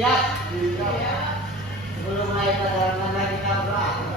Siap. Sebelum mulai perjalanan kita berdoa.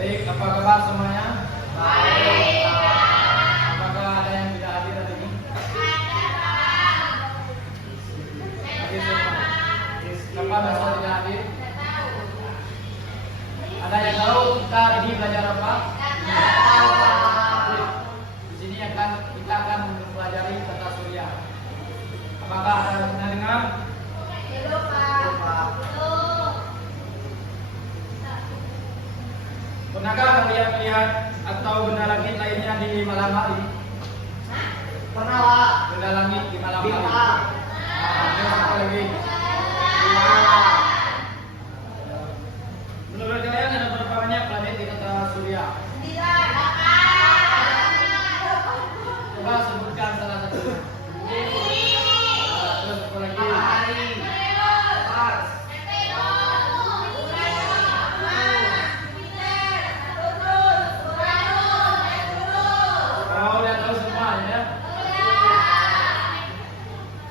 Baik, apa kabar semuanya? Baik. Apakah ada yang tidak hadir hari ini? Hadir semua. Siapa besok tidak hadir? Ada yang tahu kita hari ini belajar apa? Di sini kita akan mempelajari tata surya. Apakah ada yang pernah dengar? Pernahkah kalian melihat atau benda langit lainnya di malam hari? Pernah, Pak. Benda langit di malam hari. Bintang. Terus apa lagi? Bulan. Menurut kalian ada berapa banyak planet di tata surya? Coba sebutkan salah satunya. Terus apa lagi? Matahari. Mars. Kau udah tahu semua ya?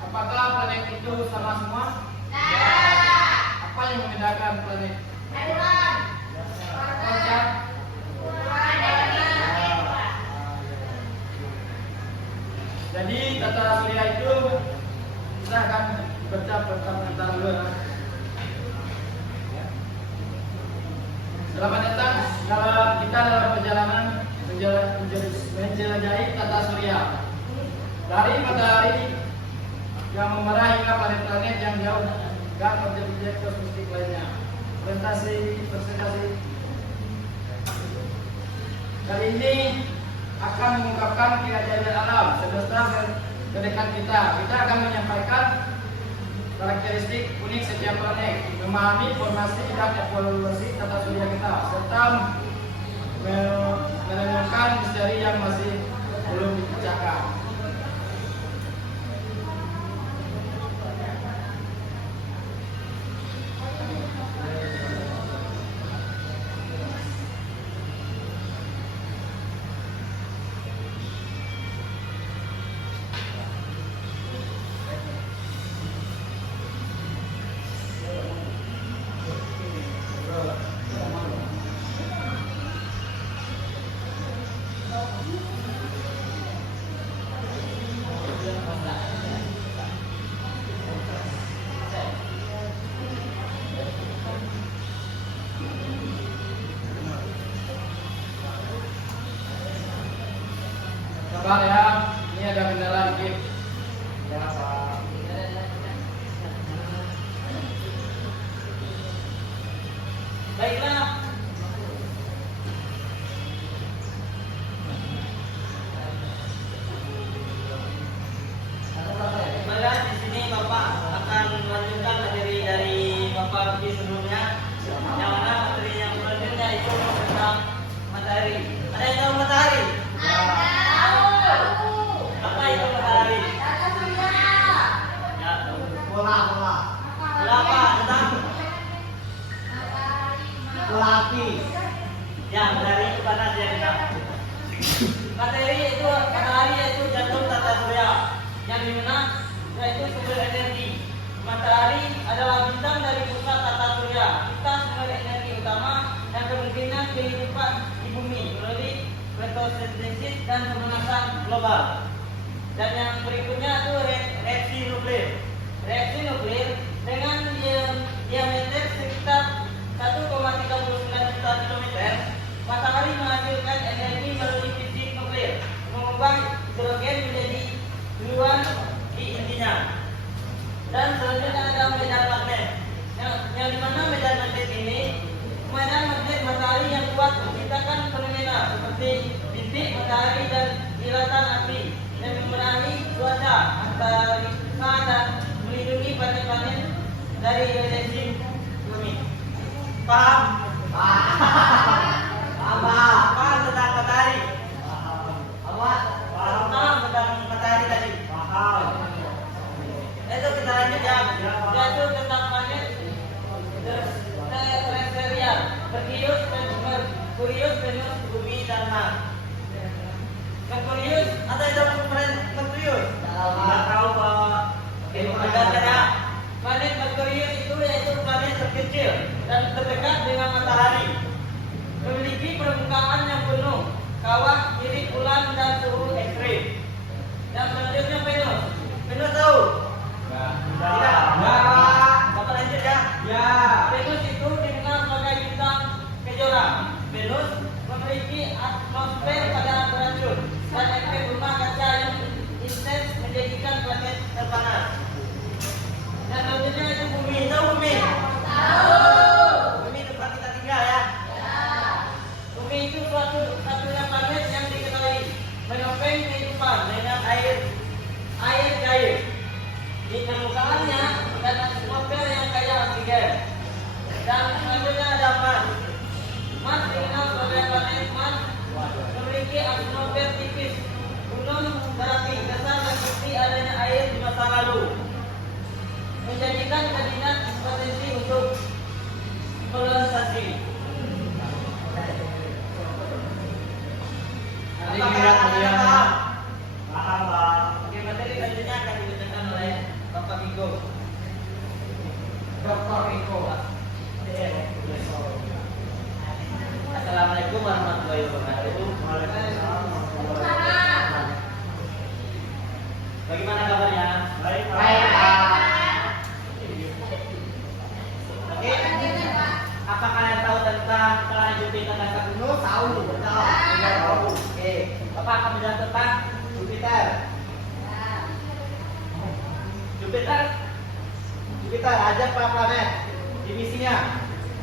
Apakah planet itu sama semua? Apa yang membedakan planet? Oke. Jadi tata surya itu kita akan baca tentang dulu. Selamat datang dalam perjalanan menjelajahi tata surya. Dari matahari yang memerah hingga planet-planet yang jauh dan objek-objek kosmik lainnya. Presentasi kali ini akan mengungkapkan keajaiban alam semesta terdekat kita. Kita akan menyampaikan karakteristik unik setiap planet, memahami formasi dan evolusi tata surya kita, serta menemukan misteri yang masih belum dipecahkan. Sabar ya, ini ada kendala dikit. Ya, Pak. Baiklah. Baiklah, di sini Bapak akan melanjutkan materi dari Bapak di sebelumnya. Yang mana materi yang selanjutnya itu tentang matahari. Ada yang tahu matahari? Apa itu matahari? Ya, tahu. Bola. Bola apa? Tentang? Bola api. Ya, matahari itu panas ya kita. Matahari itu matahari yaitu jantung tata surya yang dimana yaitu sumber energi. Matahari adalah bintang dari pusat tata surya. Kita sumber energi utama yang kemungkinan kehidupan di bumi melalui fotosintesis dan pemanasan global. Dan yang berikutnya itu reaksi nuklir. Reaksi nuklir dengan diameter sekitar 1,39 juta kilometer, matahari menghasilkan energi melalui fisik nuklir, mengubah hidrogen menjadi gluon di intinya. Dan selanjutnya ada medan magnet. Yang dimana medan magnet ini, medan magnet matahari yang kuat menciptakan fenomena seperti bintik matahari dan kilatan api, dan memerangi cuaca antariksa dan melindungi planet-planet dari radiasi bumi. Paham? Paham tentang matahari? Paham tentang matahari tadi? Itu kita lanjut ya. Yaitu tentang planet terestrial, Merkurius, Venus, Bumi, dan Mars. Merkurius, ada yang tahu planet Merkurius? Nggak tahu, Pak. Planet Merkurius itu yaitu planet terkecil dan terdekat dengan matahari. Memiliki permukaan yang penuh, kawah, tirik bulan, dan suhu ekstrim. Dan selanjutnya Venus. Venus tahu? Tidak. Bapak lanjut ya. Ya. Venus itu dikenal sebagai bintang kejora. Venus memiliki atmosfer pada beracun dan efek rumah kaca yang intens menjadikan planet terpanas. Dan selanjutnya itu Bumi. Tahu Bumi? Bumi tempat kita tinggal ya. Bumi itu satunya planet yang diketahui menopang kehidupan dengan air cair di permukaannya dan atmosfer yang kaya oksigen. Dan selanjutnya ada Mars. Mars dikenal sebagai planet Mars memiliki atmosfer tipis, gunung berapi besar dan bukti adanya air di masa lalu, menjadikan Venus potensi untuk kolonisasi. Paham, Pak. Oke, materi selanjutnya akan dibacakan oleh Bapak Miko. Dr. Riko. Assalamualaikum warahmatullahi wabarakatuh. Bagaimana kabarnya? Baik, Pak. Oke. Apa kalian tahu tentang planet Jupiter dan Saturnus? Tahu. Oke. Bapak akan menjelaskan tentang Jupiter. Jupiter ada planet. Divisinya.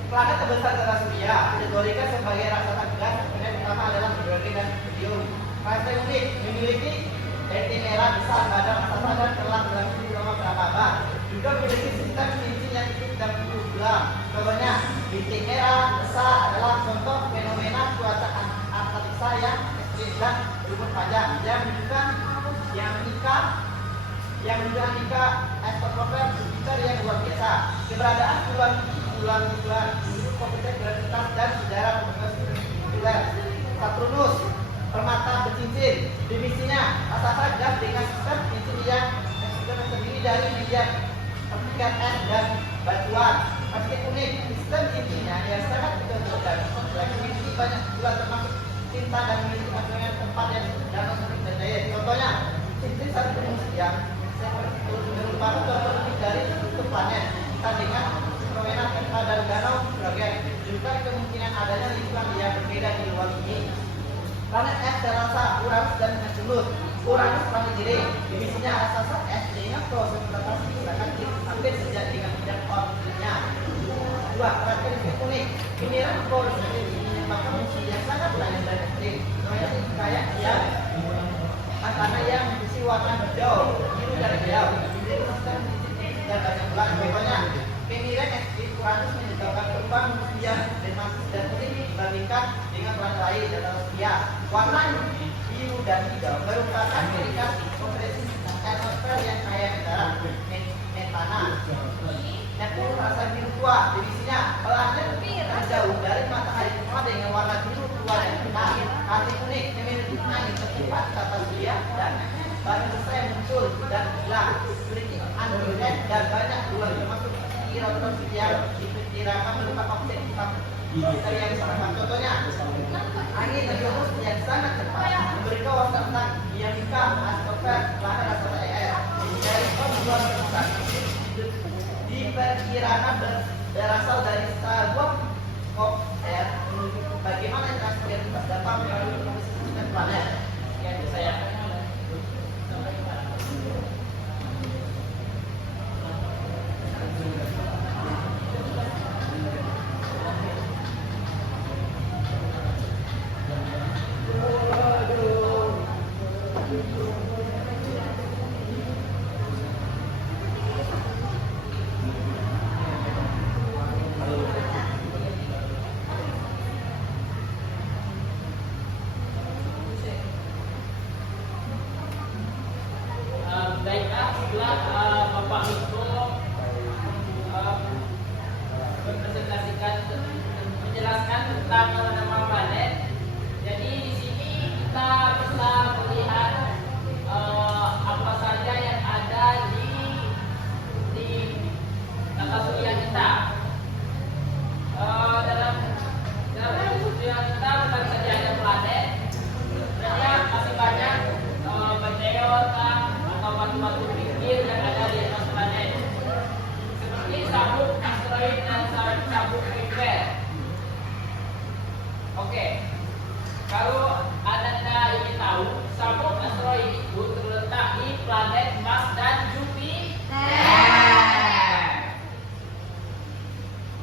Planet terbesar secara surya dikategorikan sebagai raksasa gas. Planet pertama adalah hidrogen dan helium. Planet unik memiliki bintik merah besar pada raksasa dan telah berlangsung selama berapa abad. Juga memiliki sistem cincin yang cukup dan berulang. Contohnya, bintik merah besar adalah contoh fenomena cuaca antariksa yang ekstrim dan berumur panjang. Yang juga astronomer Jupiter yang luar biasa. Keberadaan bulan komputer gravitasi dan sejarah pembentukan Jupiter. Saturnus, permata bercincin. Divisinya raksasa gas dengan sistem cincin yang terdiri dari media partikel es dan batuan. Masih unik, sistem cincinnya yang sangat betul dan kompleks. Memiliki banyak bulan termasuk cinta dan memiliki banyak tempat yang danau sering berdaya. Contohnya, cincin Saturnus yang merupakan contoh lebih dari satu planet kita dengan fenomena peta dan danau hidrogen. Juga kemungkinan adanya lingkungan yang berbeda di luar bumi. Planet es terasa Uranus dan Neptunus. Uranus planet diri, divisinya raksasa es dengan proses rotasi bahkan hampir sejajar dengan bidang orbitnya. Dua, karakteristik unik. Pinggiran polos menyebabkan fungsi yang sangat lain dan ekstrim. Namanya kayak yang tanah yang berisi warna hijau, biru dan hijau. Dan banyak bulan. Contohnya, pinggiran ekstrim Uranus menyebabkan terbang yang dramatis dan unik dibandingkan dengan planet lain dalam surya. Warna biru dan hijau merupakan indikasi kompresi atmosfer yang kaya udara metana. Neptunus rasa biru tua, divisinya planet jauh dari matahari semua dengan warna biru tua dan hitam. Arti unik memiliki angin tercepat tata surya dan batu besar yang muncul dan hilang. Memiliki androgen dan banyak bulan termasuk kira-kira yang diperkirakan berupa objek hitam Dari yang sama contohnya, angin menjurus yang sangat cepat memberi kawasan tentang dinamika atmosfer planet atau air dari obrolan permukaan diperkirakan berasal dari Starbuck of Air menunjukkan bagaimana transfer dapat melalui sistem planet. Oke, itu saya. Baiklah, setelah Bapak Miko mempresentasikan menjelaskan tentang nama planet. Jadi di sini kita bisa melihat apa saja yang ada di tata surya kita. Dalam tata surya kita bukan saja ada planet, sebenarnya masih banyak meteor atau batu-batu pikir yang ada di atas planet, seperti sabuk asteroid dan sabuk Kuiper. Oke, kalau Anda ingin tahu, sabuk asteroid itu terletak di planet Mars dan Jupiter.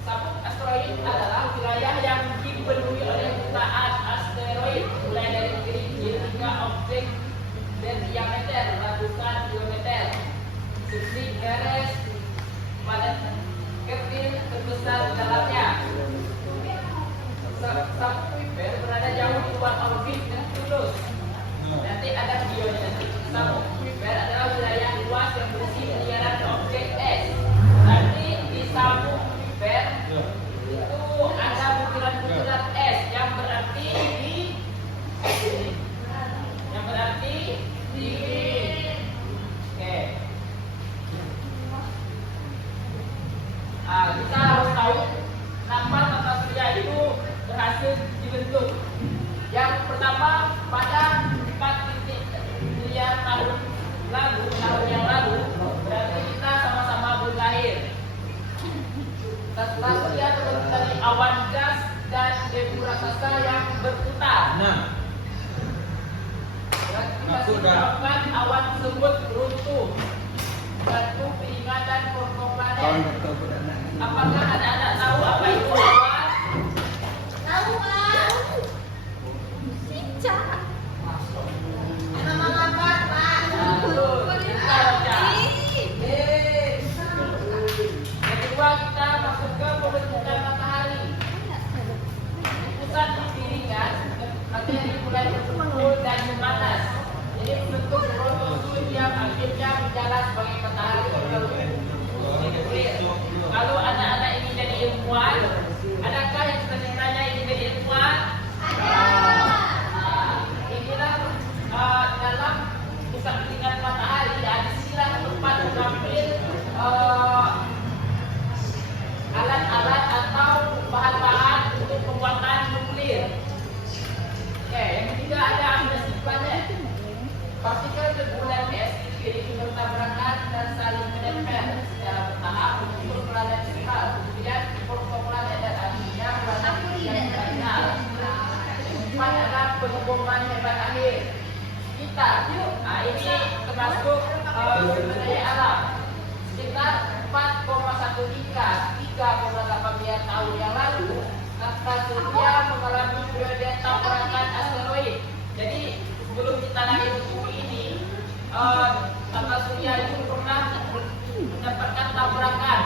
Sabuk asteroid adalah wilayah yang dipenuhi oleh jutaan asteroid, mulai dari kerikil hingga objek berdiameter ratusan kilometer. Seperti Ceres, planet kecil terbesar di dalamnya. Sabuk Kuiper berada jauh di luar orbit Neptunus. Nanti ada videonya nanti. Sabuk Kuiper adalah wilayah luas yang berisi miliaran objek es. Nanti di sabuk Kuiper itu ada butiran-butiran es yang berarti di oke. Kita harus tahu kenapa tata surya itu berhasil dibentuk. Yang pertama, pada 4 miliar tahun yang lalu, berarti kita sama-sama belum lahir. Tata surya terbentuk dari awan gas dan debu raksasa yang berputar. Menyebabkan awan tersebut runtuh, batu piringan dan protoplanet. Apakah anak-anak tahu apa itu awan? Tahu, Pak. Cicak. Nama lambat, Pak. Betul, kita baca. Yang kedua, kita masuk ke pembentukan matahari. Di pusat piringan, matahari mulai berkumpul dan memanas. Jadi membentuk protosur yang akhirnya menjalan sebagai matahari nuklir. Kalau anak-anak ingin jadi ilmuwan, adakah yang cita-citanya ingin jadi ilmuwan? Inilah dalam pusat piringan matahari, disinilah tempat mengambil alat-alat atau bahan-bahan untuk pembuatan nuklir. Oke, yang ketiga ada amnesti planet. Partikel debu-debu es diiringi bertabrakan dan saling menempel secara bertahap untuk planet sentral. Kemudian protoplanet dan akhirnya planet yang final. Keempat adalah penghubungan hebat akhir. Kita, ini termasuk sumber daya alam. Sekitar 4,1 hingga 3,8 miliar tahun yang lalu, tata surya mengalami periode tabrakan asteroid. Jadi sebelum kita lahir bumi ini, tata surya itu pernah mendapatkan tabrakan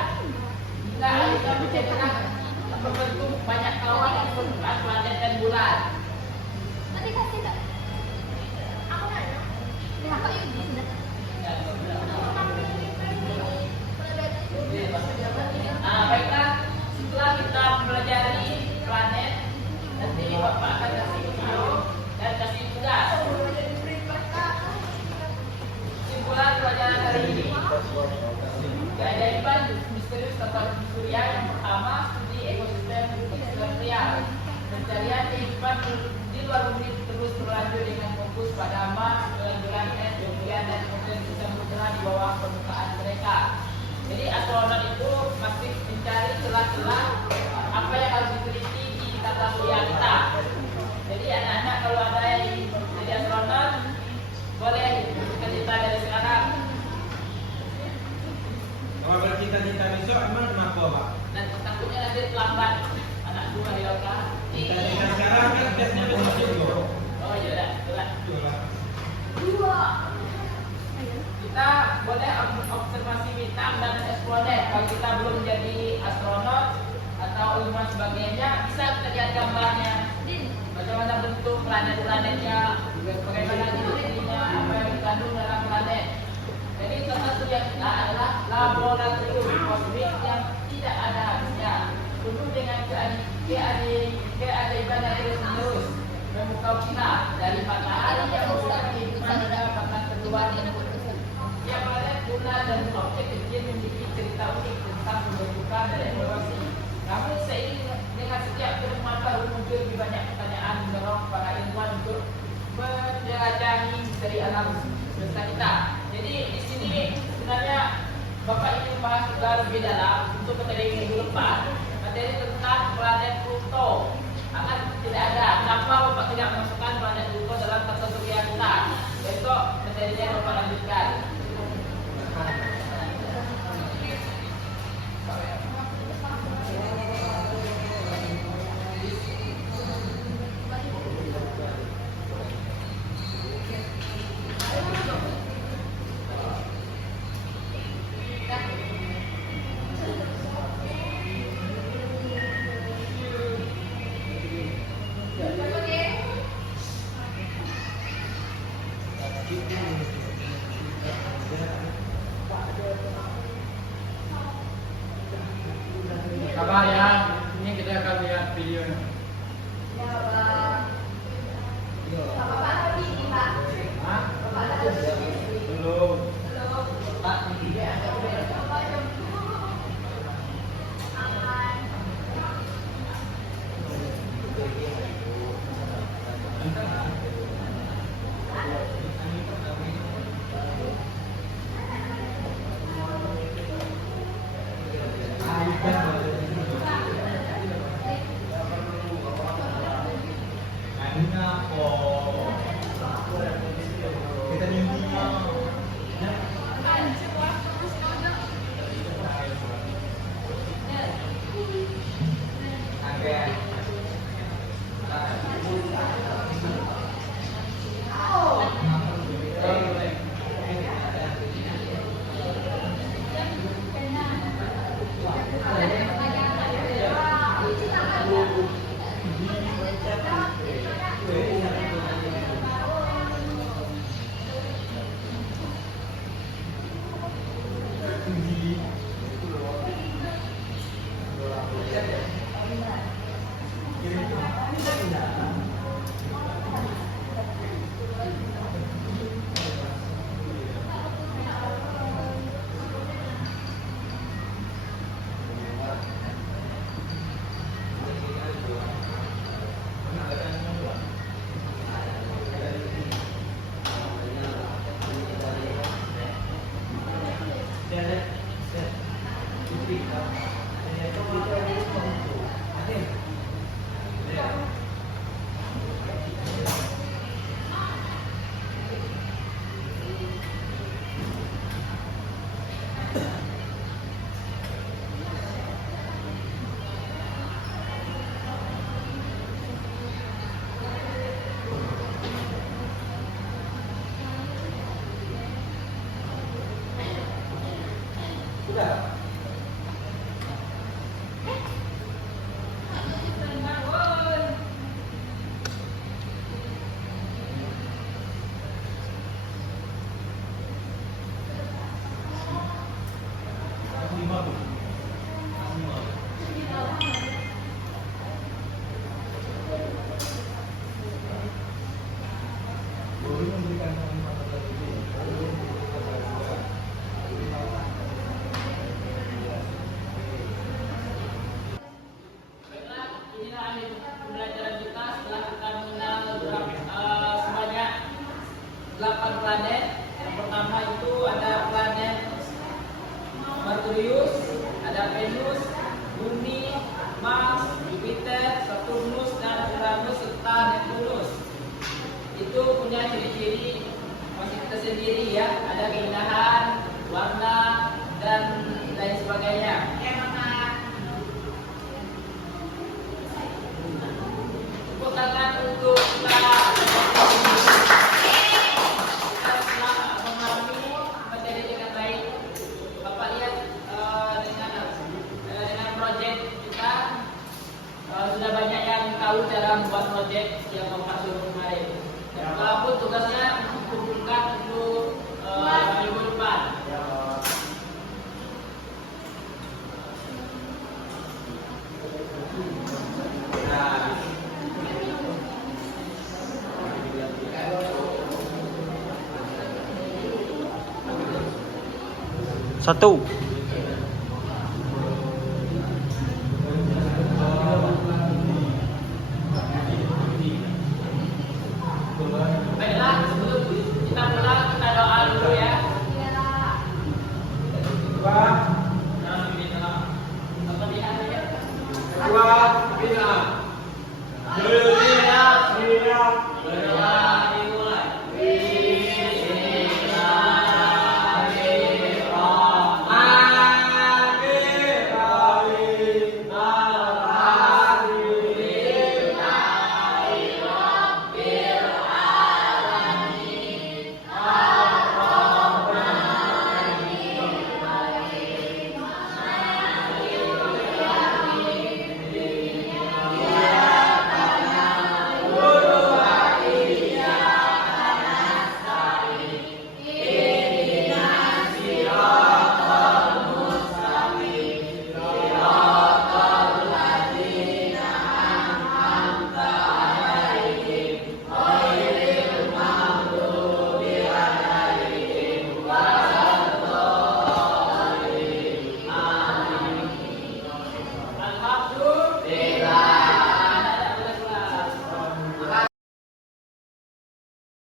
hingga akhirnya menjadikan membentuk banyak kawan di permukaan planet dan bulan. Nanti kasih enggak? Aku nanya. Apa ini? Baiklah, setelah kita mempelajari planet, nanti Bapak akan kasih video dan kasih tugas. Kesimpulan pelajaran hari ini, Keajaiban misterius tata surya yang pertama, studi ekosistem terrestrial. Pencarian kehidupan di luar bumi terus berlanjut dengan fokus pada Mars, bulan es, kemudian dan kemudian sistem udara di bawah permukaan mereka. Jadi astronot itu masih mencari celah-celah apa yang harus diteliti di tata surya kita. Jadi anak-anak kalau ada yang jadi astronot boleh bercita-cita dari sekarang. Kalau bercita-cita besok emang kenapa Pak? Dan takutnya nanti terlambat anak dua di lautan. Cita-cita sekarang kan biasanya besok juga. Oh iya, betul. Dua. Kita boleh observasi bintang dan eksplorasi. Kalau kita belum jadi astronot atau ilmuwan sebagainya, bisa kita lihat gambarnya. Bagaimana bentuk planet-planetnya, bagaimana dirinya, apa yang dikandung dalam planet. Jadi salah satu yang kita adalah laboratorium kosmik yang tidak ada habisnya, penuh dengan keajaiban yang terus-menerus memukau kita dari matahari yang merupakan kehidupan hingga bahkan kedua tiap planet, bulan dan objek kecil memiliki cerita unik tentang pembentukan dan evolusi. Namun seiring dengan setiap penemuan baru muncul lebih banyak pertanyaan mendorong para ilmuwan untuk menjelajahi misteri alam semesta kita. Jadi di sini sebenarnya Bapak ingin membahas juga lebih dalam untuk materi minggu depan, materi tentang planet Pluto. Akan tidak ada. Kenapa Bapak tidak memasukkan planet Pluto dalam tata surya kita? Besok materinya Bapak lanjutkan. Sabar ya, ini kita akan lihat videonya. Ya, Pak. Bapak ada di Pak. Hah? Bapak ada di Belum. Belum. Pak, Bapak jam aman. Kita mimpi. keindahan, warna, dan lain sebagainya. Tepuk tangan untuk kita telah memahami materi dengan baik. Bapak lihat dengan proyek kita sudah banyak yang tahu cara membuat proyek yang Bapak suruh kemarin. Walaupun tugasnya kumpulkan untuk minggu depan. Satu.